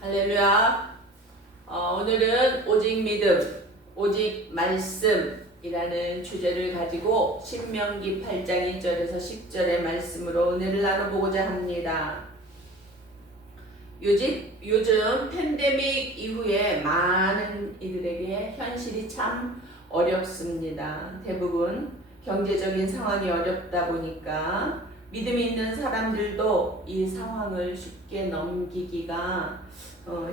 할렐루야. 오늘은 오직 믿음, 오직 말씀이라는 주제를 가지고 신명기 8장 1절에서 10절의 말씀으로 은혜를 나눠보고자 합니다. 요즘 팬데믹 이후에 많은 이들에게 현실이 참 어렵습니다. 대부분 경제적인 상황이 어렵다 보니까 믿음이 있는 사람들도 이 상황을 쉽게 넘기기가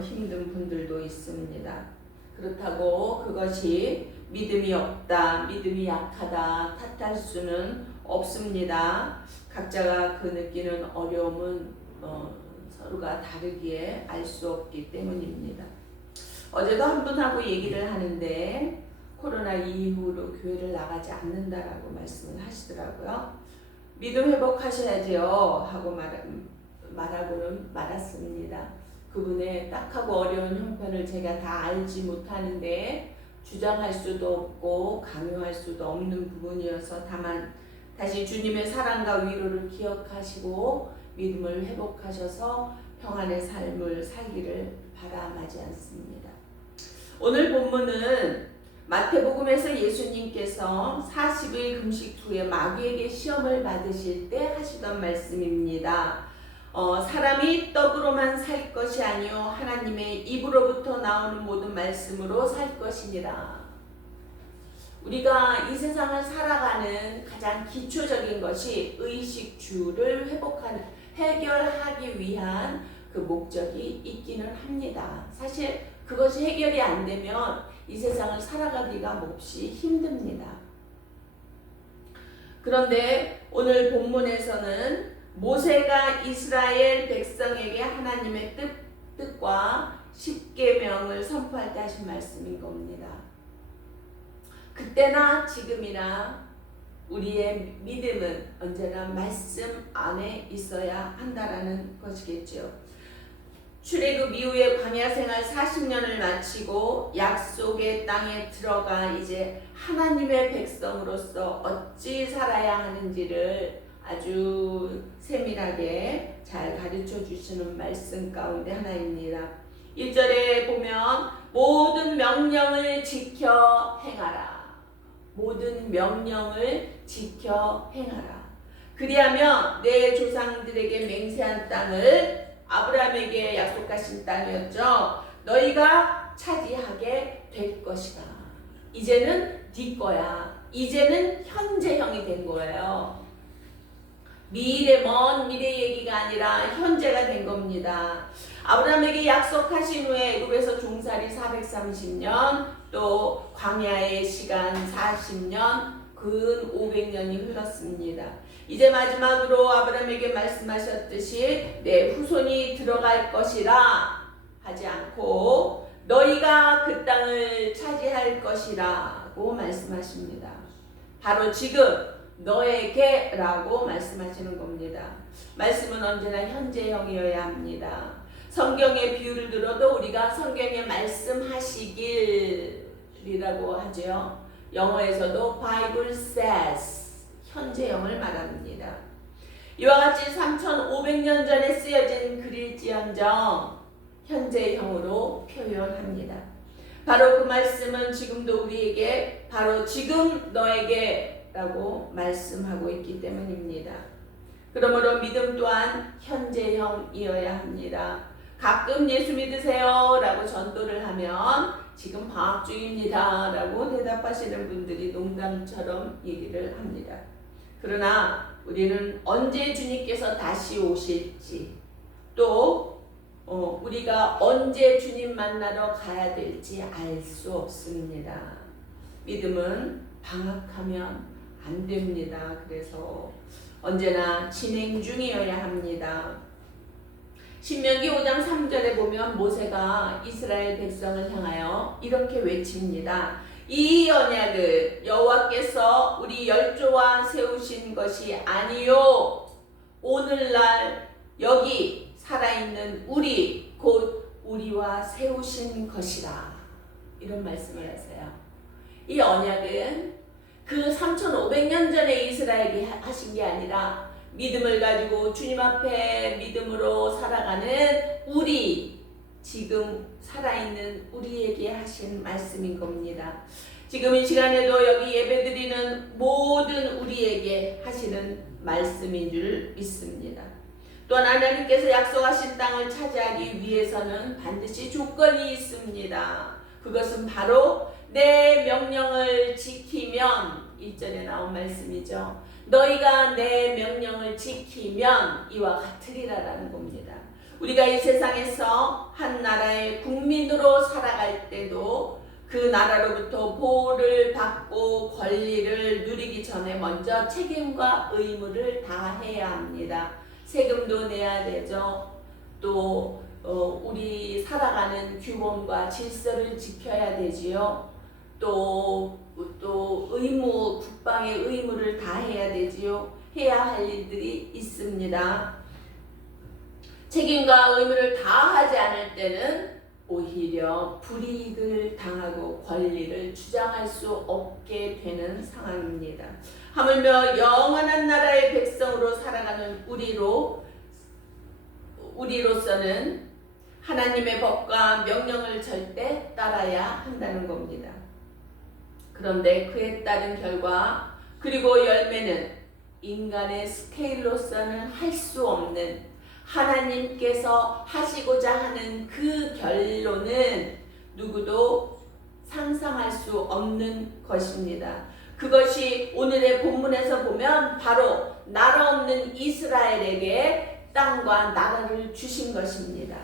힘든 분들도 있습니다. 그렇다고 그것이 믿음이 없다, 믿음이 약하다 탓할 수는 없습니다. 각자가 그 느끼는 어려움은 서로가 다르기에 알 수 없기 때문입니다. 어제도 한 분하고 얘기를 하는데 코로나 이후로 교회를 나가지 않는다라고 말씀을 하시더라고요. 믿음 회복하셔야지요 하고 말하고는 말았습니다. 그분의 딱하고 어려운 형편을 제가 다 알지 못하는데 주장할 수도 없고 강요할 수도 없는 부분이어서 다만 다시 주님의 사랑과 위로를 기억하시고 믿음을 회복하셔서 평안의 삶을 살기를 바람하지 않습니다. 오늘 본문은 마태복음에서 예수님께서 40일 금식 후에 마귀에게 시험을 받으실 때 하시던 말씀입니다. 사람이 떡으로만 살 것이 아니요 하나님의 입으로부터 나오는 모든 말씀으로 살 것이니라. 우리가 이 세상을 살아가는 가장 기초적인 것이 의식주를 해결하기 위한 그 목적이 있기는 합니다. 사실 그것이 해결이 안 되면 이 세상을 살아가기가 몹시 힘듭니다. 그런데 오늘 본문에서는 모세가 이스라엘 백성에게 하나님의 뜻과 십계명을 선포할 때 하신 말씀인 겁니다. 그때나 지금이나 우리의 믿음은 언제나 말씀 안에 있어야 한다라는 것이겠죠. 출애굽 이후에 광야 생활 40년을 마치고 약속의 땅에 들어가 이제 하나님의 백성으로서 어찌 살아야 하는지를 아주 세밀하게 잘 가르쳐 주시는 말씀 가운데 하나입니다. 1절에 보면 모든 명령을 지켜 행하라. 모든 명령을 지켜 행하라. 그리하면 내 조상들에게 맹세한 땅을 아브라함에게 약속하신 땅이었죠. 너희가 차지하게 될 것이다. 이제는 네 거야. 이제는 현재형이 된 거예요. 먼 미래 얘기가 아니라 현재가 된 겁니다. 아브라함에게 약속하신 후에 애굽에서 종살이 430년 또 광야의 시간 40년 근 500년이 흘렀습니다. 이제 마지막으로 아브라함에게 말씀하셨듯이 내 후손이 들어갈 것이라 하지 않고 너희가 그 땅을 차지할 것이라고 말씀하십니다. 바로 지금 너에게라고 말씀하시는 겁니다. 말씀은 언제나 현재형이어야 합니다. 성경의 비유를 들어도 우리가 성경에 말씀하시길이라고 하죠. 영어에서도 Bible says 현재형을 말합니다. 이와 같이 3500년 전에 쓰여진 글일지언정 현재형으로 표현합니다. 바로 그 말씀은 지금도 우리에게 바로 지금 너에게 라고 말씀하고 있기 때문입니다. 그러므로 믿음 또한 현재형이어야 합니다. 가끔 예수 믿으세요 라고 전도를 하면 지금 방학 중입니다 라고 대답하시는 분들이 농담처럼 얘기를 합니다. 그러나 우리는 언제 주님께서 다시 오실지 또 우리가 언제 주님 만나러 가야 될지 알 수 없습니다. 믿음은 방학하면 안 됩니다. 그래서 언제나 진행 중이어야 합니다. 신명기 5장 3절에 보면 모세가 이스라엘 백성을 향하여 이렇게 외칩니다. 이 언약을 여호와께서 우리 열조와 세우신 것이 아니요 오늘날 여기 살아있는 우리 곧 우리와 세우신 것이라. 이런 말씀을 하세요. 이 언약은 그 3500년 전에 이스라엘이 하신 게 아니라 믿음을 가지고 주님 앞에 믿음으로 살아가는 우리 지금 살아있는 우리에게 하신 말씀인 겁니다. 지금 이 시간에도 여기 예배드리는 모든 우리에게 하시는 말씀인 줄 믿습니다. 또한 하나님께서 약속하신 땅을 차지하기 위해서는 반드시 조건이 있습니다. 그것은 바로 내 명령을 지키면, 1절에 나온 말씀이죠. 너희가 내 명령을 지키면 이와 같으리라라는 겁니다. 우리가 이 세상에서 한 나라의 국민으로 살아갈 때도 그 나라로부터 보호를 받고 권리를 누리기 전에 먼저 책임과 의무를 다해야 합니다. 세금도 내야 되죠. 또 우리 살아가는 규범과 질서를 지켜야 되지요. 또 의무, 국방의 의무를 다해야 되지요. 해야 할 일들이 있습니다. 책임과 의무를 다하지 않을 때는 오히려 불이익을 당하고 권리를 주장할 수 없게 되는 상황입니다. 하물며 영원한 나라의 백성으로 살아가는 우리로서는 하나님의 법과 명령을 절대 따라야 한다는 겁니다. 그런데 그에 따른 결과 그리고 열매는 인간의 스케일로서는 할 수 없는, 하나님께서 하시고자 하는 그 결론은 누구도 상상할 수 없는 것입니다. 그것이 오늘의 본문에서 보면 바로 나라 없는 이스라엘에게 땅과 나라를 주신 것입니다.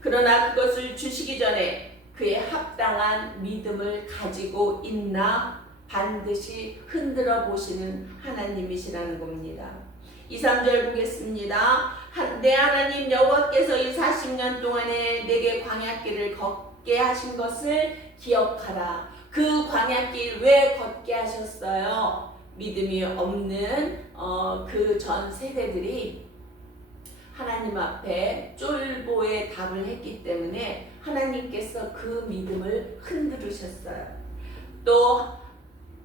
그러나 그것을 주시기 전에 그의 합당한 믿음을 가지고 있나 반드시 흔들어 보시는 하나님이시라는 겁니다. 2, 3절 보겠습니다. 내 하나님 여호와께서 이 40년 동안에 내게 광야길을 걷게 하신 것을 기억하라. 그 광야길 왜 걷게 하셨어요? 믿음이 없는 그 전 세대들이 하나님 앞에 쫄보의 답을 했기 때문에 하나님께서 그 믿음을 흔들으셨어요. 또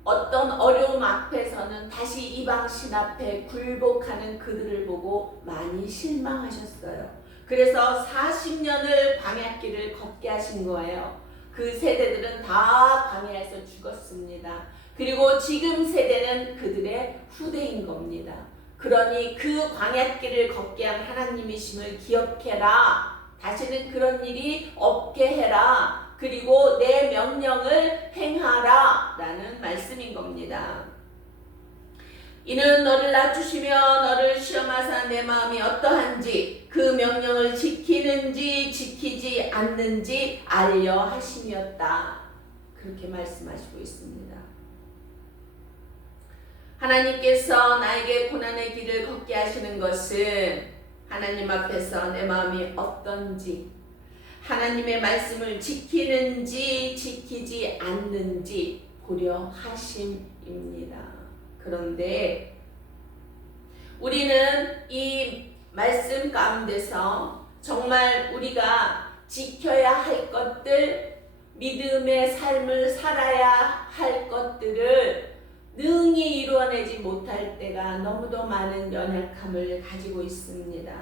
어떤 어려움 앞에서는 다시 이방신 앞에 굴복하는 그들을 보고 많이 실망하셨어요. 그래서 40년을 광야길을 걷게 하신 거예요. 그 세대들은 다 광야에서 죽었습니다. 그리고 지금 세대는 그들의 후대인 겁니다. 그러니 그 광야길을 걷게 한 하나님이심을 기억해라. 다시는 그런 일이 없게 해라. 그리고 내 명령을 행하라 라는 말씀인 겁니다. 이는 너를 낮추시며 너를 시험하사 내 마음이 어떠한지 그 명령을 지키는지 지키지 않는지 알려 하심이었다. 그렇게 말씀하시고 있습니다. 하나님께서 나에게 고난의 길을 걷게 하시는 것은 하나님 앞에서 내 마음이 어떤지, 하나님의 말씀을 지키는지 지키지 않는지 보려 하심입니다. 그런데 우리는 이 말씀 가운데서 정말 우리가 지켜야 할 것들, 믿음의 삶을 살아야 할 것들을 능히 이루어내지 못할 때가 너무도 많은 연약함을 가지고 있습니다.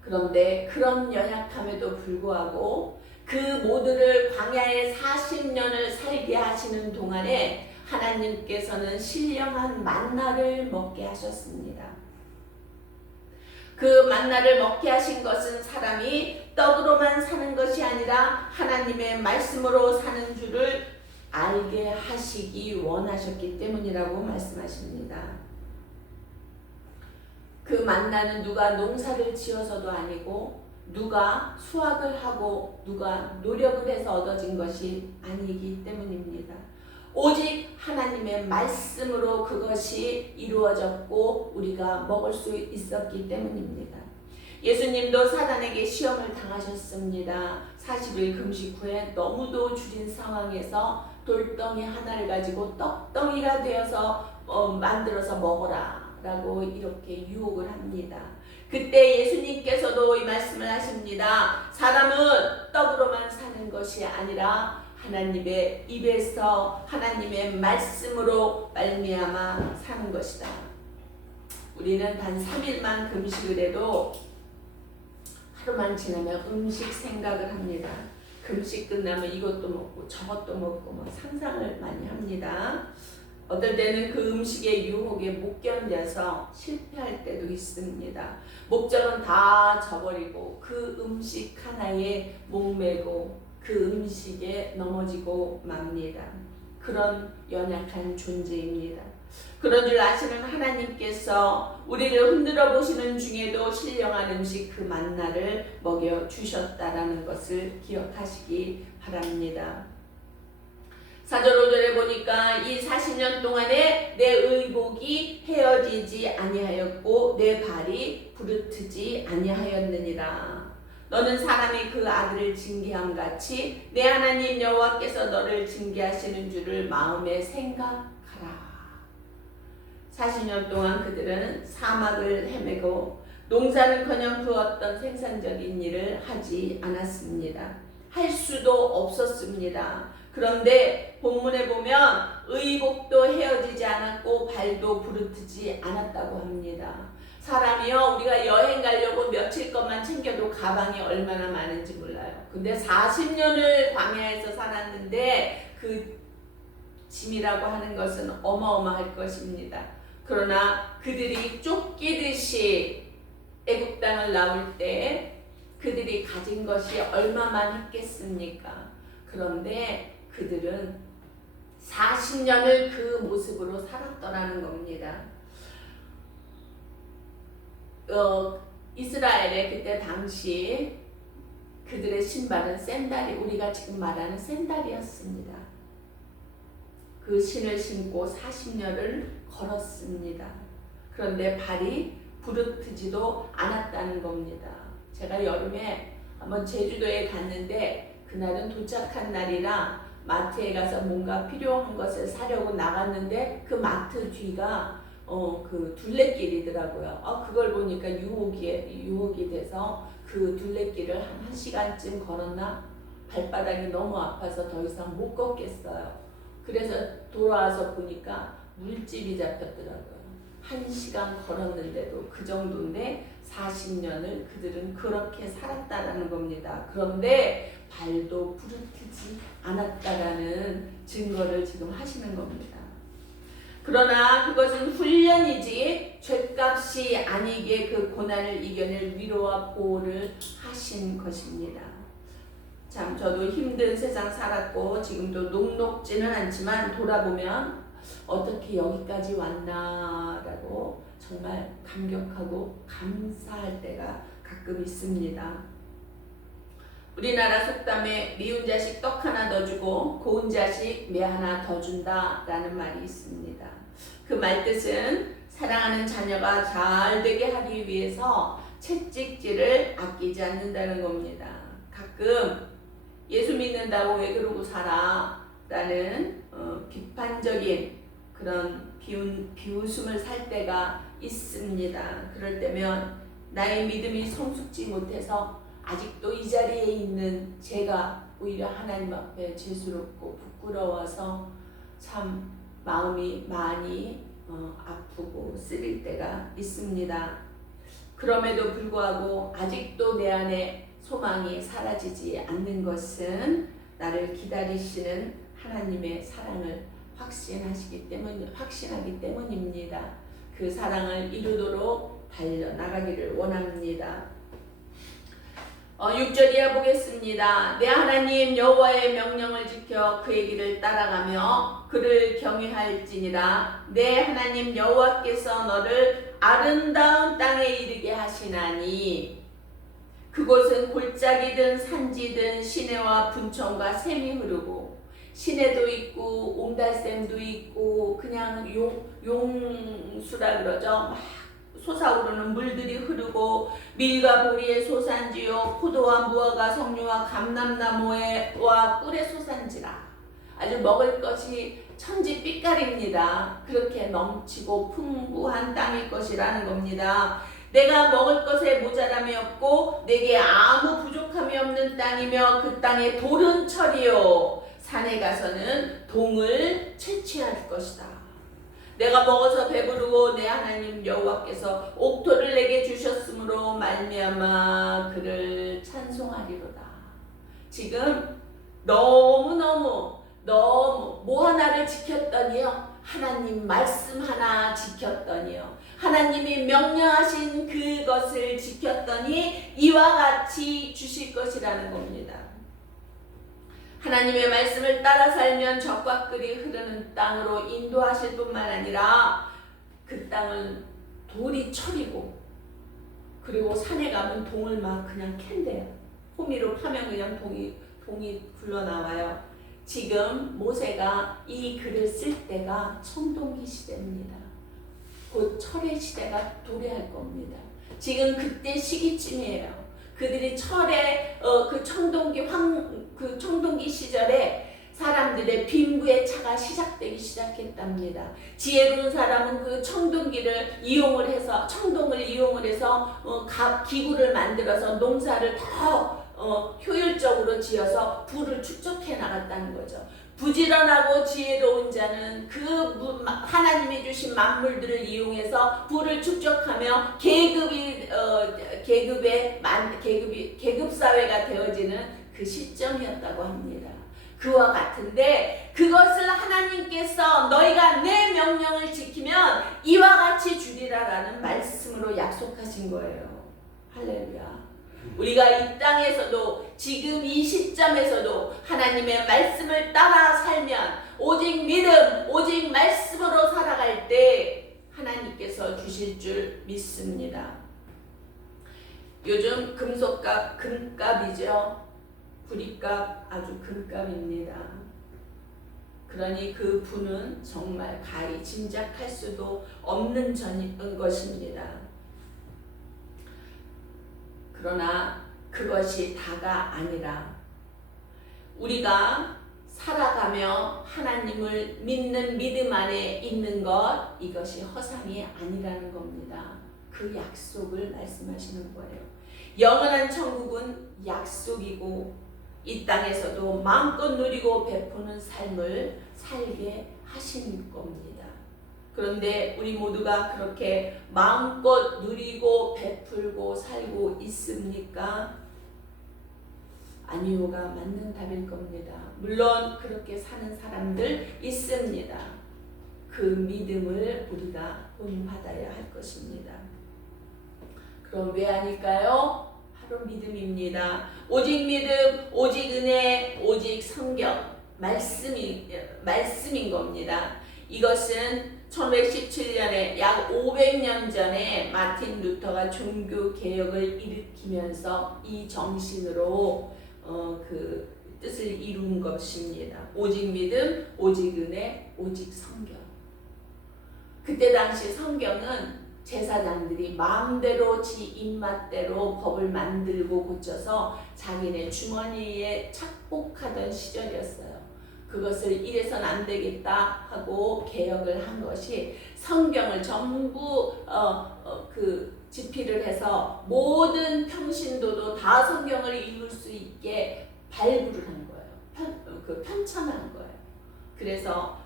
그런데 그런 연약함에도 불구하고 그 모두를 광야의 40년을 살게 하시는 동안에 하나님께서는 신령한 만나를 먹게 하셨습니다. 그 만나를 먹게 하신 것은 사람이 떡으로만 사는 것이 아니라 하나님의 말씀으로 사는 줄을 알게 하시기 원하셨기 때문이라고 말씀하십니다. 그 만나는 누가 농사를 지어서도 아니고 누가 수확을 하고 누가 노력을 해서 얻어진 것이 아니기 때문입니다. 오직 하나님의 말씀으로 그것이 이루어졌고 우리가 먹을 수 있었기 때문입니다. 예수님도 사단에게 시험을 당하셨습니다. 40일 금식 후에 너무도 줄인 상황에서 돌덩이 하나를 가지고 떡덩이가 되어서 만들어서 먹어라 라고 이렇게 유혹을 합니다. 그때 예수님께서도 이 말씀을 하십니다. 사람은 떡으로만 사는 것이 아니라 하나님의 입에서 하나님의 말씀으로 말미암아 사는 것이다. 우리는 단 3일만 금식을 해도 하루만 지나면 음식 생각을 합니다. 금식 끝나면 이것도 먹고 저것도 먹고 막 상상을 많이 합니다. 어떨 때는 그 음식의 유혹에 못 견뎌서 실패할 때도 있습니다. 목적은 다 저버리고 그 음식 하나에 목매고 그 음식에 넘어지고 맙니다. 그런 연약한 존재입니다. 그런 줄 아시는 하나님께서 우리를 흔들어 보시는 중에도 신령한 음식 그 만나를 먹여 주셨다라는 것을 기억하시기 바랍니다. 4절 5절에 보니까 이 40년 동안에 내 의복이 헤어지지 아니하였고 내 발이 부르트지 아니하였느니라. 너는 사람이 그 아들을 징계함 같이 내 하나님 여호와께서 너를 징계하시는 줄을 마음에 생각하라. 40년 동안 그들은 사막을 헤매고 농사는커녕 그 어떤 생산적인 일을 하지 않았습니다. 할 수도 없었습니다. 그런데 본문에 보면 의복도 헤어지지 않았고 발도 부르트지 않았다고 합니다. 사람이요, 우리가 여행 가려고 며칠 것만 챙겨도 가방이 얼마나 많은지 몰라요. 근데 40년을 광야에서 살았는데 그 짐이라고 하는 것은 어마어마할 것입니다. 그러나 그들이 쫓기듯이 애굽 땅을 나올 때 그들이 가진 것이 얼마만 했겠습니까? 그런데 그들은 40년을 그 모습으로 살았더라는 겁니다. 이스라엘의 그때 당시 그들의 신발은 샌달이 우리가 지금 말하는 샌달이었습니다. 그 신을 신고 40년을 걸었습니다. 그런데 발이 부르트지도 않았다는 겁니다. 제가 여름에 한번 제주도에 갔는데 그날은 도착한 날이라 마트에 가서 뭔가 필요한 것을 사려고 나갔는데 그 마트 뒤가 그 둘레길이더라고요. 그걸 보니까 유혹이 돼서 그 둘레길을 한 1시간쯤 걸었나? 발바닥이 너무 아파서 더 이상 못 걷겠어요. 그래서 돌아와서 보니까 물집이 잡혔더라고요. 1시간 걸었는데도 그 정도인데 40년을 그들은 그렇게 살았다라는 겁니다. 그런데 발도 부르트지 않았다라는 증거를 지금 하시는 겁니다. 그러나 그것은 훈련이지 죗값이 아니게 그 고난을 이겨낼 위로와 보호를 하신 것입니다. 참 저도 힘든 세상 살았고 지금도 녹록지는 않지만 돌아보면 어떻게 여기까지 왔나라고 정말 감격하고 감사할 때가 가끔 있습니다. 우리나라 속담에 미운 자식 떡 하나 더 주고 고운 자식 매 하나 더 준다 라는 말이 있습니다. 그 말뜻은 사랑하는 자녀가 잘 되게 하기 위해서 채찍질을 아끼지 않는다는 겁니다. 가끔 예수 믿는다고 왜 그러고 살아? 라는 비판적인 그런 비웃음을 살 때가 있습니다. 그럴 때면 나의 믿음이 성숙지 못해서 아직도 이 자리에 있는 제가 오히려 하나님 앞에 죄스럽고 부끄러워서 참 마음이 많이 아프고 쓰릴 때가 있습니다. 그럼에도 불구하고 아직도 내 안에 소망이 사라지지 않는 것은 나를 기다리시는 하나님의 사랑을 확신하기 때문입니다. 그 사랑을 이루도록 달려나가기를 원합니다. 6절 이하 보겠습니다. 내 하나님 여호와의 명령을 지켜 그의 길을 따라가며 그를 경외할지니라. 내 하나님 여호와께서 너를 아름다운 땅에 이르게 하시나니 그곳은 골짜기든 산지든 시내와 분천과 샘이 흐르고 시내도 있고 옹달샘도 있고 그냥 용수라 그러죠. 막 솟아오르는 물들이 흐르고 밀과 보리의 소산지요 포도와 무화과 석류와 감람나무와 꿀의 소산지라. 아주 먹을 것이 천지빛깔입니다. 그렇게 넘치고 풍부한 땅일 것이라는 겁니다. 내가 먹을 것에 모자람이 없고 내게 아무 부족함이 없는 땅이며 그 땅에 돌은 철이요 산에 가서는 동을 채취할 것이다. 내가 먹어서 배부르고 내 하나님 여호와께서 옥토를 내게 주셨으므로 말미암아 그를 찬송하리로다. 지금 너무 뭐 하나를 지켰더니요, 하나님 말씀 하나 지켰더니요, 하나님이 명령하신 그것을 지켰더니 이와 같이 주실 것이라는 겁니다. 하나님의 말씀을 따라 살면 적과 꿀이 흐르는 땅으로 인도하실 뿐만 아니라 그 땅은 돌이 철이고, 그리고 산에 가면 동을 막 그냥 캔대요. 호미로 파면 그냥 동이 굴러나와요. 지금 모세가 이 글을 쓸 때가 청동기 시대입니다. 곧 철의 시대가 도래할 겁니다. 지금 그때 시기쯤이에요. 그들이 철의 그 청동기 시절에 사람들의 빈부의 차가 시작되기 시작했답니다. 지혜로운 사람은 그 청동기를 이용을 해서, 청동을 이용을 해서 기구를 만들어서 농사를 더 효율적으로 지어서 부를 축적해 나갔다는 거죠. 부지런하고 지혜로운 자는 그 하나님이 주신 만물들을 이용해서 부를 축적하며 계급 사회가 되어지는 그 시점이었다고 합니다. 그와 같은데 그것을 하나님께서 너희가 내 명령을 지키면 이와 같이 주리라라는 말씀으로 약속하신 거예요. 할렐루야. 우리가 이 땅에서도 지금 이 시점에서도 하나님의 말씀을 따라 살면, 오직 믿음, 오직 말씀으로 살아갈 때 하나님께서 주실 줄 믿습니다. 요즘 금속값, 금값이죠. 구리값 아주 금값입니다. 그러니 그 부는 정말 가히 짐작할 수도 없는 것입니다. 그러나 그것이 다가 아니라 우리가 살아가며 하나님을 믿는 믿음 안에 있는 것, 이것이 허상이 아니라는 겁니다. 그 약속을 말씀하시는 거예요. 영원한 천국은 약속이고 이 땅에서도 마음껏 누리고 베푸는 삶을 살게 하신 겁니다. 그런데 우리 모두가 그렇게 마음껏 누리고 베풀고 살고 있습니까? 아니요가 맞는 답일 겁니다. 물론 그렇게 사는 사람들 있습니다. 그 믿음을 우리가 본받아야 할 것입니다. 그럼 왜 아닐까요? 바로 믿음입니다. 오직 믿음, 오직 은혜, 오직 성경, 말씀인 겁니다. 이것은 1517년에 약 500년 전에 마틴 루터가 종교 개혁을 일으키면서 이 정신으로 그 뜻을 이룬 것입니다. 오직 믿음, 오직 은혜, 오직 성경. 그때 당시 성경은 제사장들이 마음대로 지 입맛대로 법을 만들고 고쳐서 자기네 주머니에 착복하던 시절이었어요. 그것을 이래선 안 되겠다 하고 개혁을 한 것이 성경을 전부 집필을 해서 모든 평신도도 다 성경을 읽을 수 있게 발굴을 한 거예요. 편찬한 거예요. 그래서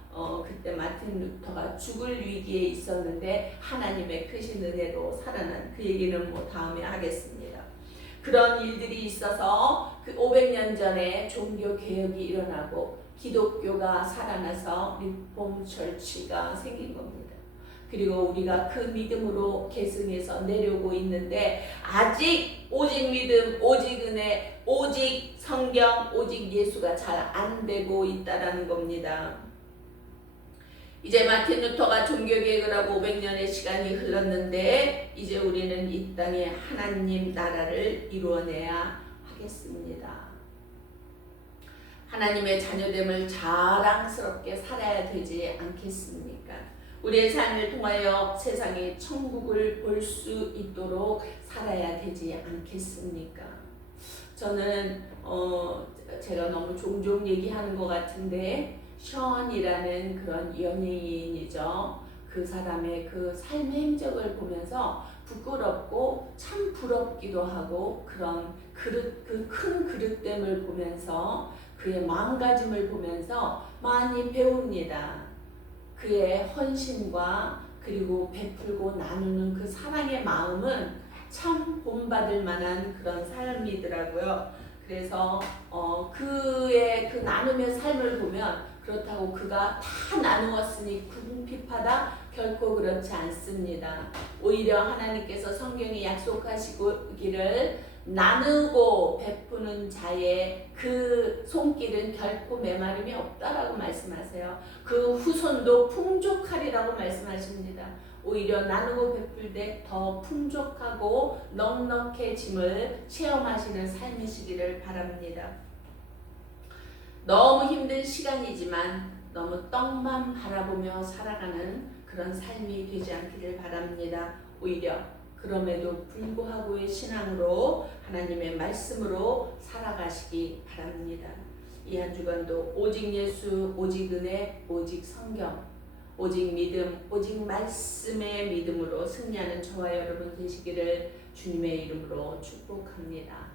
그때 마틴 루터가 죽을 위기에 있었는데 하나님의 크신 은혜로 살아난 그 얘기는 다음에 하겠습니다. 그런 일들이 있어서 그 500년 전에 종교 개혁이 일어나고 기독교가 살아나서 리폼 철치가 생긴 겁니다. 그리고 우리가 그 믿음으로 계승해서 내려오고 있는데 아직 오직 믿음, 오직 은혜, 오직 성경, 오직 예수가 잘 안 되고 있다라는 겁니다. 이제 마틴 루터가 종교개혁을 하고 500년의 시간이 흘렀는데 이제 우리는 이 땅에 하나님 나라를 이루어내야 하겠습니다. 하나님의 자녀됨을 자랑스럽게 살아야 되지 않겠습니까? 우리의 삶을 통하여 세상의 천국을 볼 수 있도록 살아야 되지 않겠습니까? 저는 제가 너무 종종 얘기하는 것 같은데 션이라는 그런 연예인이죠. 그 사람의 그 삶의 행적을 보면서 부끄럽고 참 부럽기도 하고 그런 그 큰 그릇됨을 보면서 그의 마음가짐을 보면서 많이 배웁니다. 그의 헌신과 그리고 베풀고 나누는 그 사랑의 마음은 참 본받을 만한 그런 삶이더라고요. 그래서 그의 그 나눔의 삶을 보면 그렇다고 그가 다 나누었으니 궁핍하다 결코 그렇지 않습니다. 오히려 하나님께서 성경에 약속하시기를 나누고 베푸는 자의 그 손길은 결코 메마름이 없다라고 말씀하세요. 그 후손도 풍족하리라고 말씀하십니다. 오히려 나누고 베풀 때 더 풍족하고 넉넉해짐을 체험하시는 삶이시기를 바랍니다. 너무 힘든 시간이지만 너무 떡만 바라보며 살아가는 그런 삶이 되지 않기를 바랍니다. 오히려 그럼에도 불구하고의 신앙으로 하나님의 말씀으로 살아가시기 바랍니다. 이 한 주간도 오직 예수, 오직 은혜, 오직 성경, 오직 믿음, 오직 말씀의 믿음으로 승리하는 저와 여러분 되시기를 주님의 이름으로 축복합니다.